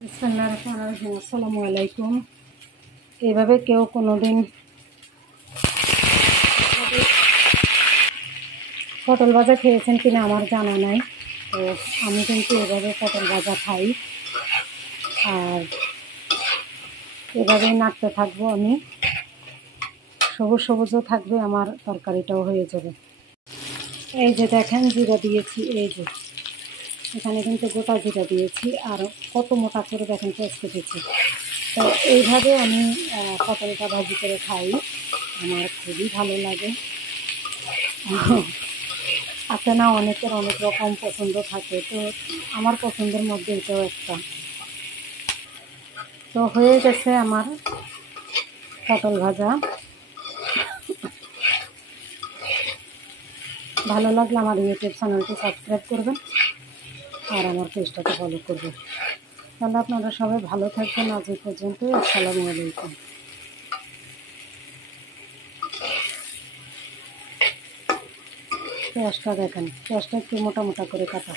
আসসালামু আলাইকুম। এইভাবে কেউ কোনোদিন পটল ভাজা খেয়েছেন কিনা আমার জানা নাই। তো আমি কিন্তু এভাবে পটল ভাজা খাই, আর এভাবেই নাড়তে থাকবো। আমি সবুজ সবুজও থাকবে, আমার তরকারিটাও হয়ে যাবে। এই যে দেখেন জিরা দিয়েছি, এই যে এখানে কিন্তু গোটা জিরা দিয়েছি, আর কত মোটা করে দেখেন পেঁয়াজ কেটেছি। তো এইভাবে আমি পটলটা ভাজি করে খাই, আমার খুবই ভালো লাগে। আছে না, অনেকের অনেক রকম পছন্দ থাকে, তো আমার পছন্দের মধ্যে এটাও একটা। তো হয়ে গেছে আমার পটল ভাজা। ভালো লাগলে আমার ইউটিউব চ্যানেলটি সাবস্ক্রাইব করবেন আর আমার পেজটাকে ফলো করবেন। তাহলে আপনারা সবাই ভালো থাকবেন। আজ এই পর্যন্তই। আসসালামু আলাইকুম। পেঁয়াজটা দেখেন, পেঁয়াজটা একটু মোটা মোটা করে কাটা।